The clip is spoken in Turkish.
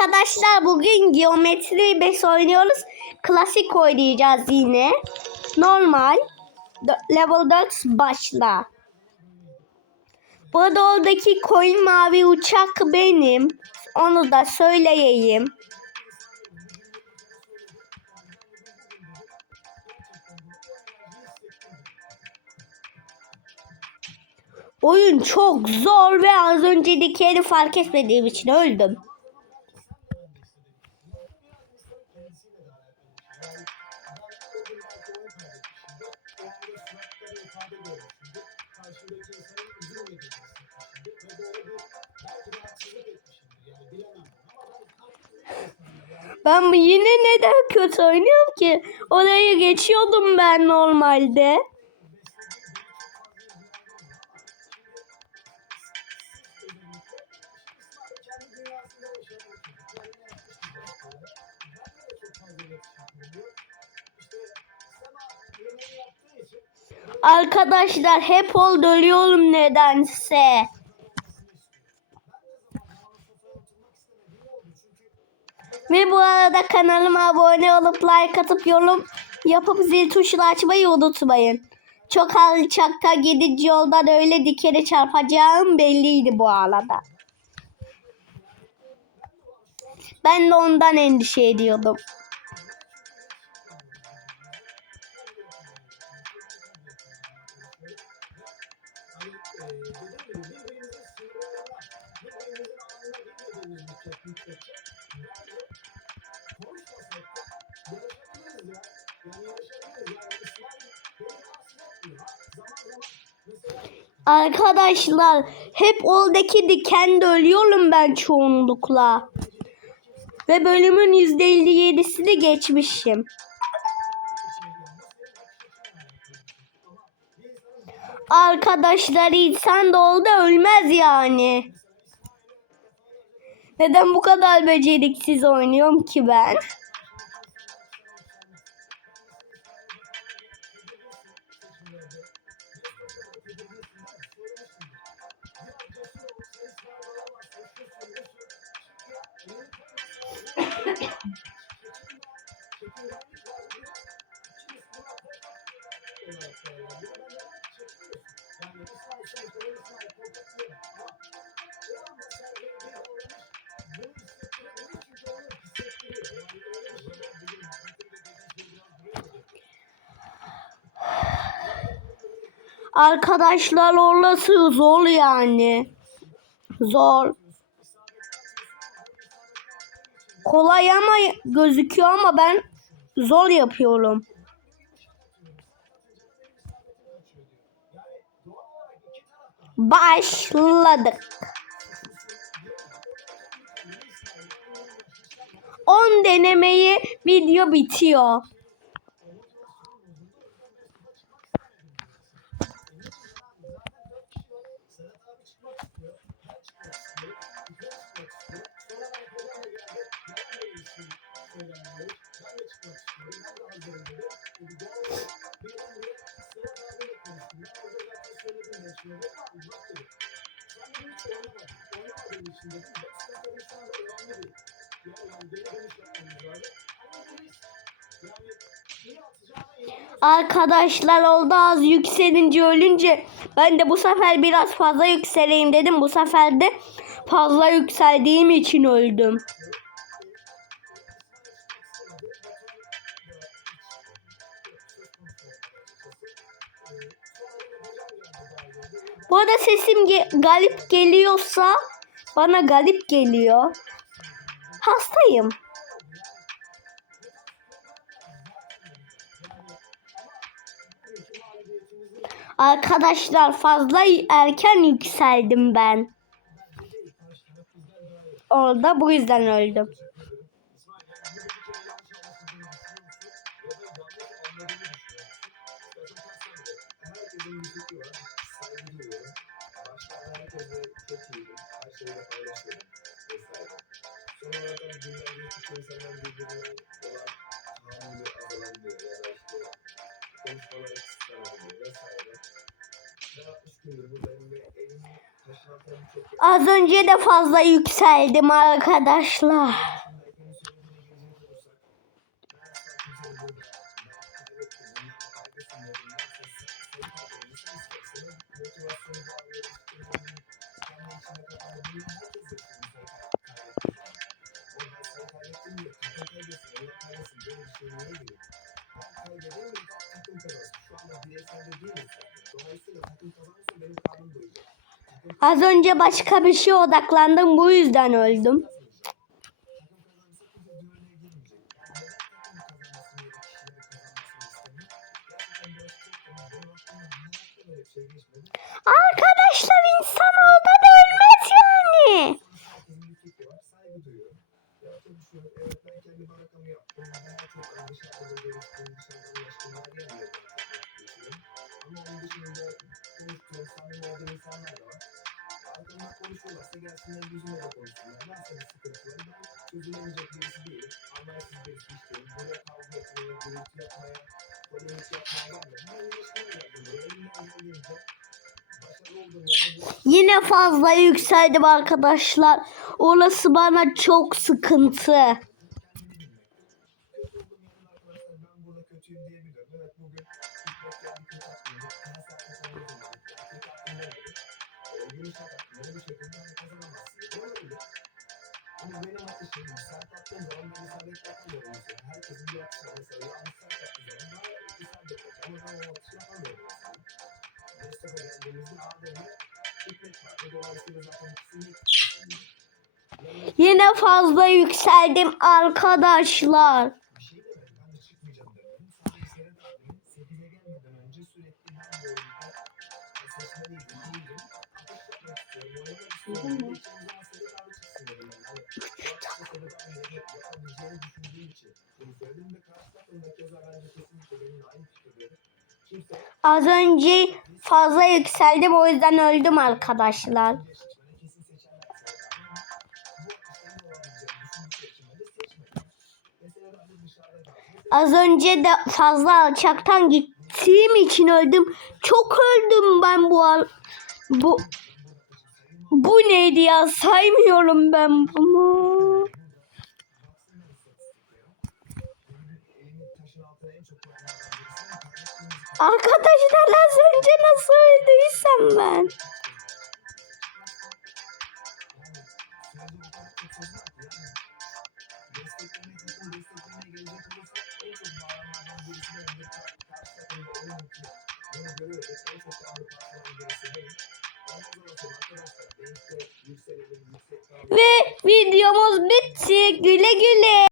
arkadaşlar bugün geometri 5 oynuyoruz. Klasik oynayacağız yine. Normal. Level 4 başla. Burada oradaki koyu mavi uçak benim. Onu da söyleyeyim. Oyun çok zor ve az önceki yeri fark etmediğim için öldüm. Ben yine neden kötü oynuyorum ki? Orayı geçiyordum ben normalde. Arkadaşlar hep ol dönüyorum nedense. Ve bu arada kanalıma abone olup like atıp yorum yapıp zil tuşunu açmayı unutmayın. Çok alçakta gidici yoldan öyle dikeni çarpacağım belliydi bu arada. Ben de ondan endişe ediyordum. Arkadaşlar hep oradaki dikende ölüyorum ben çoğunlukla. Ve bölümün %57'sini geçmişim. Arkadaşlar insan da oldu ölmez yani. Neden bu kadar beceriksiz oynuyorum ki ben? Arkadaşlar orası zor yani. Zor. Kolay ama gözüküyor ama ben zor yapıyorum. Başladık. 10 denemeyi video bitiyor. Arkadaşlar oldu az yükselince ölünce ben de bu sefer biraz fazla yükseleyim dedim. Bu sefer de fazla yükseldiğim için öldüm. Bu arada sesim ge- galip geliyorsa bana galip geliyor. Hastayım. Arkadaşlar fazla erken yükseldim ben. Orada bu yüzden öldüm. herkese çok iyiydim. Her şeyi paylaşıyordum vesaire. Son olarak da dünyada bütün insanların birbirine olan tahammülü azalabiliyor ya da işte konuşmalar kısıtlanabiliyor vesaire. Az önce de fazla yükseldim arkadaşlar. Az önce başka bir şeye odaklandım bu yüzden öldüm. Yine fazla yükseldim arkadaşlar. Orası bana çok sıkıntı. Kötüyüm diyebiliyorum. Evet bugün başta bir kötü atmıyorduk. Her demedim. Ee, yürüyüş attım. Böyle bir şekilde hani kazanamazsın. Olabilir. Ama benim atışım sert attığım zaman ben isabet yapamıyorum mesela. Herkesin bir atışı var. Mesela yanlış sert attığı zaman isabet yapıyor. Ama ben o atışı yapamıyorum. Mustafa geldiğimizde ikisini Yine fazla yükseldim arkadaşlar. Az önce fazla yükseldim o yüzden öldüm arkadaşlar. Az önce de fazla alçaktan gittiğim için öldüm. Çok öldüm ben bu al bu bu neydi ya saymıyorum ben bunu. Arkadaşlar az önce nasıl öldüysem ben. Ve videomuz bitti. Güle güle.